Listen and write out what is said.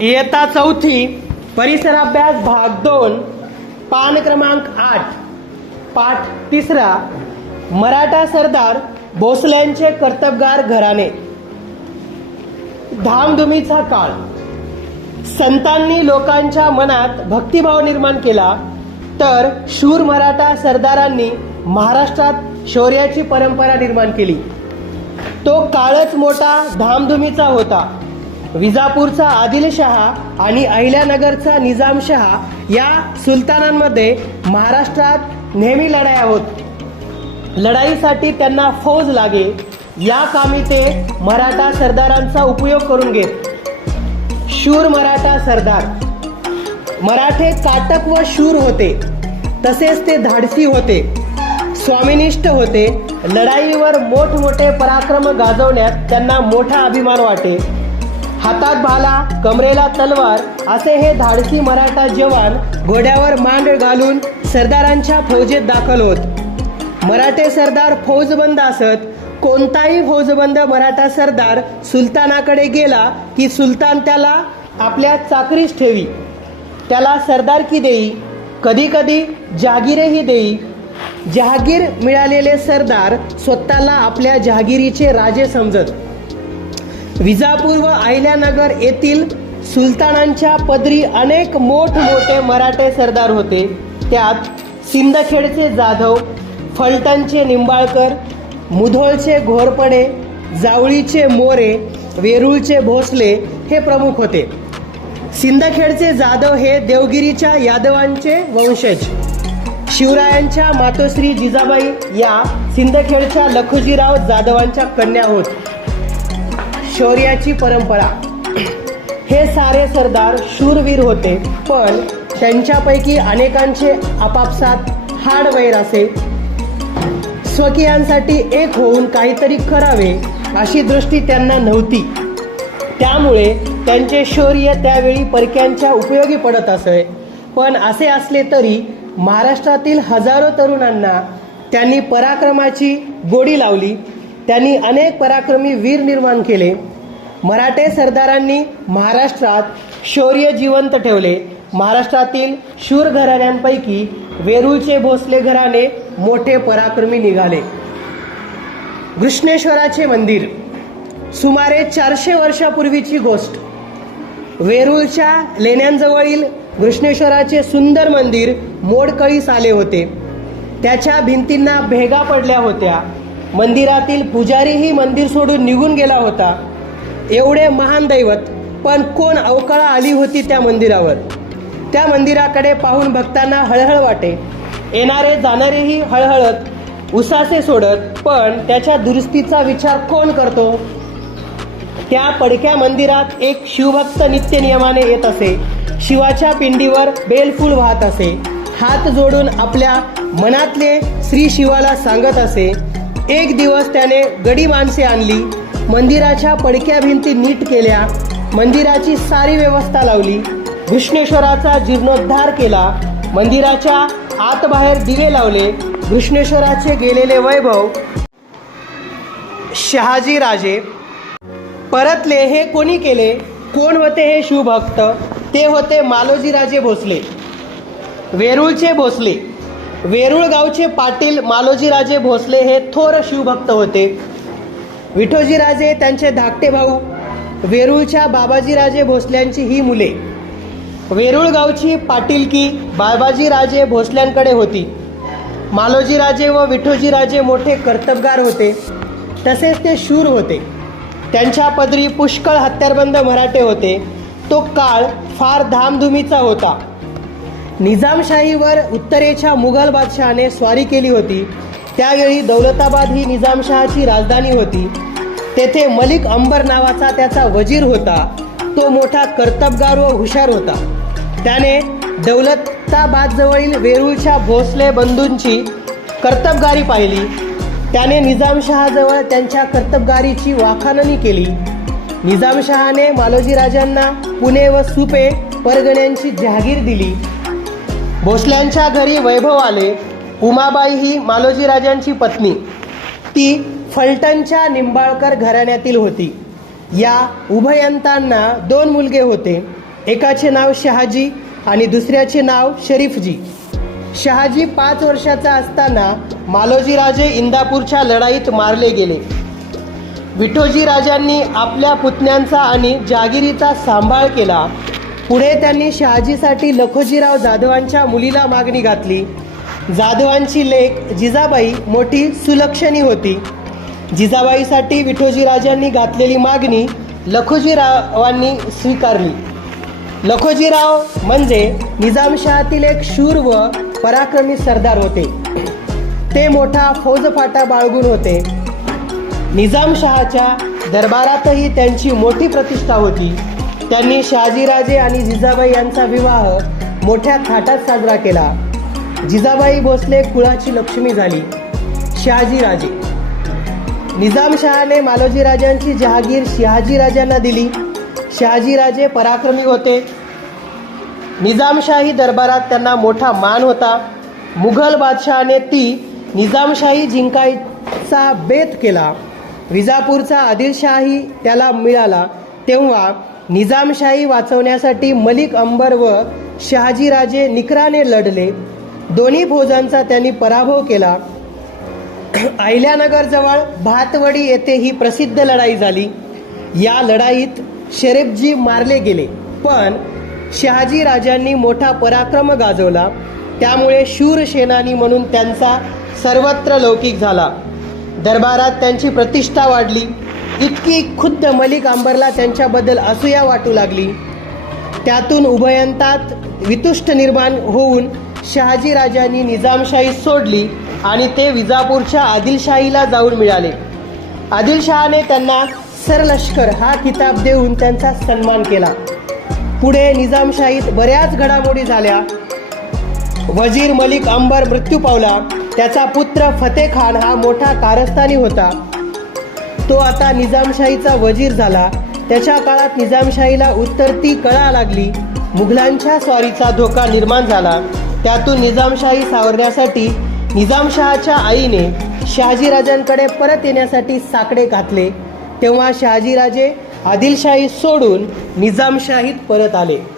इयत्ता चौथी परिसराभ्यास भाग दोन पान क्रमांक आठ पाठ तिसरा मराठा सरदार भोसल्यांचे कर्तबगार घराणे. धामधुमीचा काळ. संतांनी लोकांच्या मनात भक्तिभाव निर्माण केला तर शूर मराठा सरदारांनी महाराष्ट्रात शौर्याची परंपरा निर्माण केली. तो काळच मोठा धामधुमीचा होता. विजापूरचा आदिलशहा आणि अहिल्यानगरचा निजामशहा या सुलतानांमध्ये महाराष्ट्रात नेहमी लढाया होत. लढाईसाठी त्यांना फौज लागे या कामी ते मराठा सरदारांचा उपयोग करून घेत. शूर मराठा सरदार. मराठे काटक व शूर होते. तसेच ते धाडसी होते. स्वामिनिष्ठ होते. लढाईवर मोठमोठे पराक्रम गाजवण्यात त्यांना मोठा अभिमान वाटे. हातात भाला कमरेला तलवार असे हे धाडसी मराठा जवान घोड्यावर मांड घालून सरदारांच्या फौजेत दाखल होत. मराठे सरदार फौजबंद असत कोणताही फौजबंद मराठा सरदार सुलतानाकडे गेला की सुलतान त्याला आपल्या चाकरीस ठेवी. त्याला सरदारकी देई कधी कधी जहागिरेही देई. जहागीर मिळालेले सरदार स्वतःला आपल्या जहागिरीचे राजे समजत. विजापूर व अहिल्यानगर येथील सुलतानांच्या पदरी अनेक मोठमोठे मराठे सरदार होते. त्यात सिंदखेडचे जाधव फलटणचे निंबाळकर मुधोळचे घोरपडे जावळीचे मोरे वेरूळचे भोसले हे प्रमुख होते. सिंदखेडचे जाधव हे देवगिरीच्या यादवांचे वंशज. शिवरायांच्या मातोश्री जिजाबाई या सिंदखेडच्या लखुजीराव जाधवांच्या कन्या होत. शौर्याची परंपरा. हे सारे सरदार शूरवीर होते पण त्यांच्यापैकी अनेकांचे आपापसात हाडवैर असे. स्वकीयांसाठी एक होऊन काहीतरी करावे अशी दृष्टी त्यांना नव्हती. त्यामुळे त्यांचे शौर्य त्यावेळी परक्यांच्या उपयोगी पडत असे. पण असे असले तरी महाराष्ट्रातील हजारो तरुणांना त्यांनी पराक्रमाची गोडी लावली. त्यांनी अनेक पराक्रमी वीर निर्माण केले. मराठे सरदारांनी महाराष्ट्रात शौर्य जिवंत ठेवले. महाराष्ट्रातील शूर घराण्यांपैकी वेरूळचे भोसले घराणे मोठे पराक्रमी निघाले. घृष्णेश्वराचे मंदिर सुमारे चारशे वर्षापूर्वीची गोष्ट. वेरूळच्या लेण्यांजवळील घृष्णेश्वराचे सुंदर मंदिर मोडकळीस आले होते. त्याच्या भिंतींना भेगा पडल्या होत्या. मंदिरातील पुजारीही मंदिर सोडून निघून गेला होता. एवढे महान दैवत पण कोण अवकाळा आली होती त्या मंदिरावर? त्या मंदिराकडे पाहून भक्तांना हळहळ वाटे. येणारे जाणारेही हळहळत उसासे सोडत पण त्याच्या दुरुस्तीचा विचार कोण करतो? त्या पडक्या मंदिरात एक शिवभक्त नित्य नियमाने येत असे. शिवाच्या पिंडीवर बेलफूल वाहत असे. हात जोडून आपल्या मनातले श्री शिवाला सांगत असे. एक दिवस त्याने गडी माणसे आणली. मंदिराच्या पडक्या भिंती नीट केल्या. मंदिराची सारी व्यवस्था लावली. घृष्णेश्वराचा जीर्णोद्धार केला. मंदिराच्या आत बाहेर दिवे लावले. घृष्णेश्वराचे गेलेले वैभव शहाजी राजे. परतले हे कोणी केले? कोण होते हे शिवभक्त? ते होते मालोजी राजे भोसले. वेरूळचे भोसले. वेरूळ गावचे पाटील मालोजी राजे भोसले हे थोर शिवभक्त होते. विठोजी राजे त्यांचे धाकटे भाऊ वेरूळच्या बाबाजी राजे भोसल्यांची ही मुले. वेरूळ गावची पाटीलकी बाबाजी राजे भोसल्यांकडे होती. मालोजी राजे व विठोजी राजे मोठे कर्तबगार होते. तसेच ते शूर होते. त्यांच्या पदरी पुष्कळ हत्यारबंद मराठे होते. तो काळ फार धामधुमीचा होता. निजामशाहीवर उत्तरेच्या मुघल बादशहाने स्वारी केली होती. त्यावेळी दौलताबाद ही निजामशहाची राजधानी होती. तेथे मलिक अंबर नावाचा त्याचा वजीर होता. तो मोठा कर्तबगार व हुशार होता. त्याने दौलताबादजवळील वेरूळच्या भोसले बंधूंची कर्तबगारी पाहिली. त्याने निजामशहाजवळ त्यांच्या कर्तबगारीची वाखाणणी केली. निजामशहाने मालोजीराजांना पुणे व सुपे परगण्यांची जहागीर दिली. भोसल्यांच्या घरी वैभव आले. उमाबाई ही मालोजीराजांची पत्नी. ती फलटणच्या निंबाळकर घराण्यातील होती. या उभयंतांना दोन मुलगे होते. एकाचे नाव शहाजी आणि दुसऱ्याचे नाव शरीफजी. शहाजी पाच वर्षाचा असताना मालोजीराजे इंदापूरच्या लढाईत मारले गेले. विठोजी राजांनी आपल्या पुतण्यांचा आणि जागिरीचा सांभाळ केला. पुढे त्यांनी शहाजीसाठी लखोजीराव जाधवांच्या मुलीला मागणी घातली. जाधवांची लेख जिजाबाई मोठी सुलक्षणी होती. जिजाबाईसाठी विठोजी राजांनी घातलेली मागणी लखोजीरावांनी स्वीकारली. लखोजीराव म्हणजे निजामशहातील एक शूर व पराक्रमी सरदार होते. ते मोठा फौजफाटा बाळगून होते. निजामशहाच्या दरबारातही त्यांची मोठी प्रतिष्ठा होती. त्यांनी शहाजीराजे आणि जिजाबाई यांचा विवाह मोठ्या थाटात साजरा केला. जिजाबाई भोसले कुळाची लक्ष्मी झाली. शहाजीराजे निजामशहाने मालोजीराजांची जहागीर शहाजीराजांना दिली. शहाजीराजे पराक्रमी होते. निजामशाही दरबारात त्यांना मोठा मान होता. मुघल बादशहाने ती निजामशाही जिंकायचा बेत केला. विजापूरचा आदिलशाही त्याला मिळाला. तेव्हा निजामशाही वाचवण्यासाठी मलिक अंबर व शहाजीराजे निकराने लढले. दोन्ही फौजांचा त्यांनी पराभव केला. अहिल्यानगरजवळ भातवडी येथे ही प्रसिद्ध लढाई झाली. या लढाईत शरीफजी मारले गेले पण शहाजी राजांनी मोठा पराक्रम गाजवला. त्यामुळे शूर सेनानी म्हणून त्यांचा सर्वत्र लौकिक झाला. दरबारात त्यांची प्रतिष्ठा वाढली. इतकी खुद्द मलिक अंबरला त्यांच्याबद्दल असूया वाटू लागली. त्यातून उभयंतात वितुष्ट निर्माण होऊन शहाजी राजांनी निजामशाही सोडली. आणि ते विजापूरच्या आदिलशाहीला जाऊन मिळाले. आदिलशहाने त्यांना सरलष्कर हा किताब देऊन त्यांचा सन्मान केला. पुढे निजामशाहीत बऱ्याच घडामोडी झाल्या. वजीर मलिक अंबर मृत्यू पावला. त्याचा पुत्र फतेह खान हा मोठा कारस्थानी होता. तो आता निजामशाहीचा वजीर झाला. त्याच्या काळात निजामशाहीला उत्तरती कळा लागली. मुघलांच्या स्वारीचा धोका निर्माण झाला. त्यातून निजामशाही सावरण्यासाठी निजामशहाच्या आईने शहाजीराजांकडे परत येण्यासाठी साकडे घातले. तेव्हा शहाजीराजे आदिलशाही सोडून निजामशाहीत परत आले.